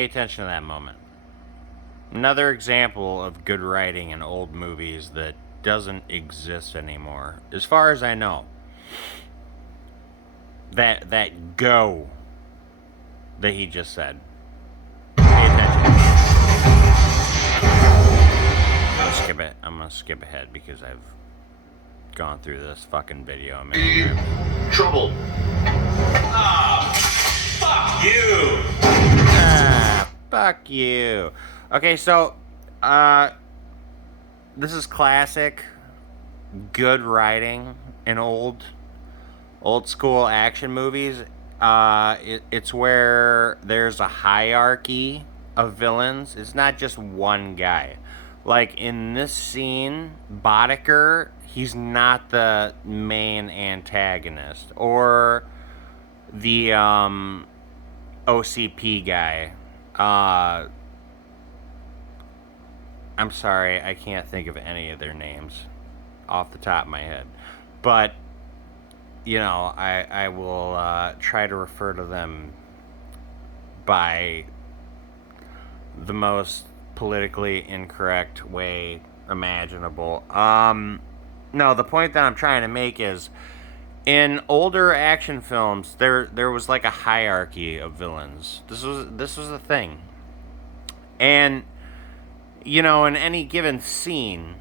Pay attention to that moment. Another example of good writing in old movies that doesn't exist anymore, as far as I know. That go that he just said. Pay attention. I'm gonna skip ahead because I've gone through this fucking video a million times. Trouble. Fuck you. Fuck you. Okay, so this is classic good writing in old school action movies. It's where there's a hierarchy of villains. It's not just one guy. Like in this scene, Boddicker, he's not the main antagonist. Or the OCP guy. I'm sorry, I can't think of any of their names off the top of my head. But, you know, I will try to refer to them by the most politically incorrect way imaginable. No, the point that I'm trying to make is in older action films, there was like a hierarchy of villains. This was a thing. And you know, in any given scene,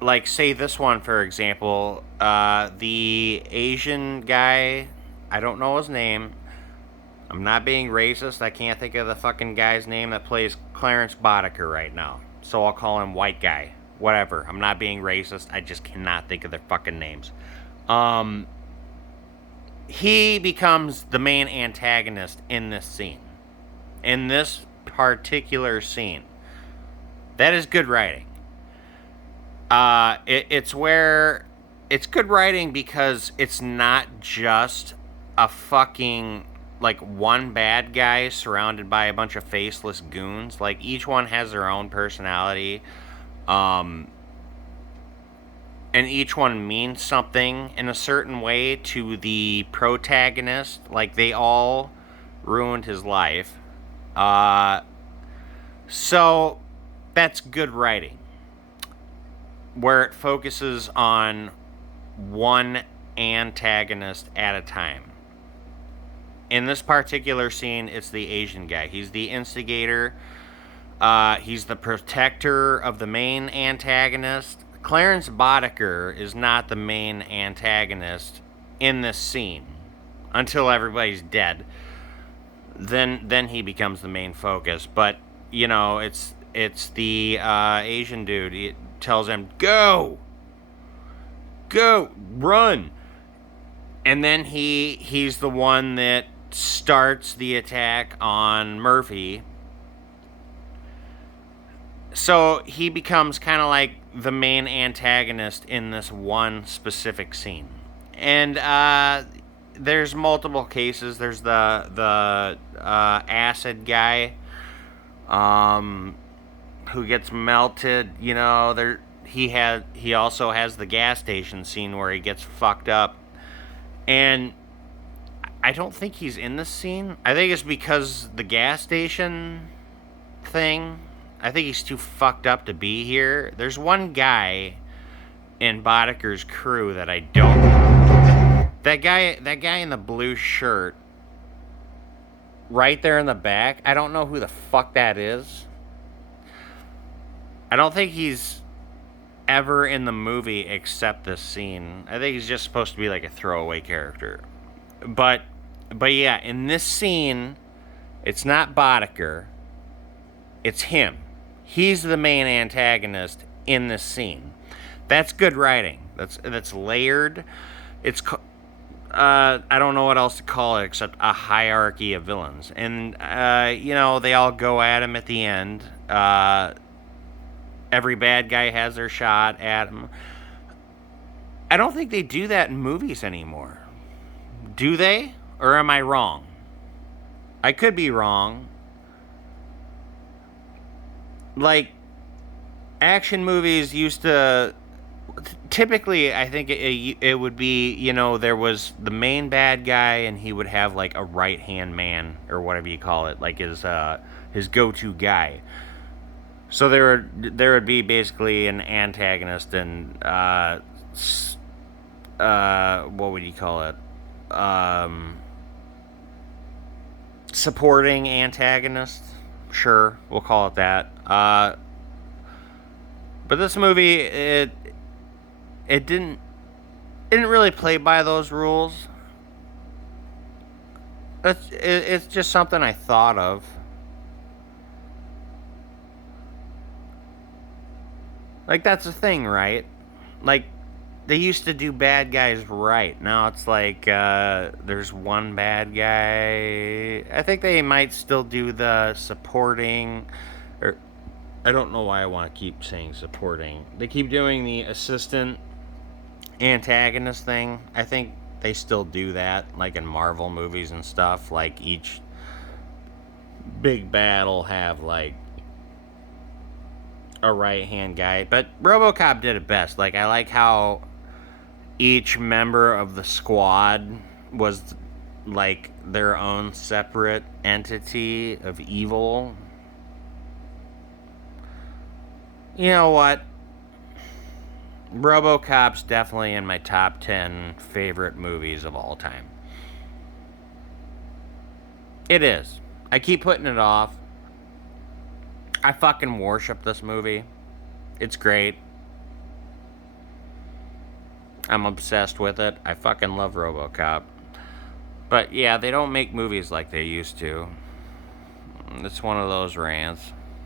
like say this one for example, the Asian guy, I don't know his name. I'm not being racist. I can't think of the fucking guy's name that plays Clarence Boddicker right now. So I'll call him White Guy. Whatever. I'm not being racist. I just cannot think of their fucking names. He becomes the main antagonist in this scene. In this particular scene. That is good writing. It's where it's good writing because it's not just a fucking like one bad guy surrounded by a bunch of faceless goons. Like each one has their own personality, and each one means something in a certain way to the protagonist. Like they all ruined his life. So that's good writing, where it focuses on one antagonist at a time. In this particular scene, it's the Asian guy. He's the instigator. He's the protector of the main antagonist. Clarence Boddicker is not the main antagonist in this scene until everybody's dead. Then he becomes the main focus. But you know, it's the Asian dude. He tells him, "Go, run," and then he's the one that starts the attack on Murphy. So he becomes kind of like the main antagonist in this one specific scene. And there's multiple cases. There's the acid guy who gets melted. You know, he also has the gas station scene where he gets fucked up. And I don't think he's in this scene. I think it's because the gas station thing. I think he's too fucked up to be here. There's one guy in Boddicker's crew that I don't. That guy in the blue shirt, right there in the back. I don't know who the fuck that is. I don't think he's ever in the movie except this scene. I think he's just supposed to be like a throwaway character. But yeah, in this scene, it's not Boddicker. It's him. He's the main antagonist in this scene. That's good writing. That's layered. It's I don't know what else to call it except a hierarchy of villains. And you know, they all go at him at the end. Every bad guy has their shot at him. I don't think they do that in movies anymore. Do they? Or am I wrong? I could be wrong. Like, action movies used to... typically, I think it would be, there was the main bad guy, and he would have like a right hand man or whatever you call it, like his go to guy. So there would be basically an antagonist and what would you call it? Supporting antagonist. Sure, we'll call it that. But this movie, it didn't really play by those rules. It's just something I thought of. Like, that's the thing, right? Like, they used to do bad guys right. Now it's like there's one bad guy. I think they might still do the supporting, or I don't know why I want to keep saying supporting. They keep doing the assistant antagonist thing. I think they still do that, like in Marvel movies and stuff. Like each big battle have like a right hand guy. But RoboCop did it best. Like, I like how each member of the squad was like their own separate entity of evil. You know what? RoboCop's definitely in my top 10 favorite movies of all time. It is. I keep putting it off. I fucking worship this movie. It's great. I'm obsessed with it. I fucking love RoboCop. But yeah, they don't make movies like they used to. It's one of those rants.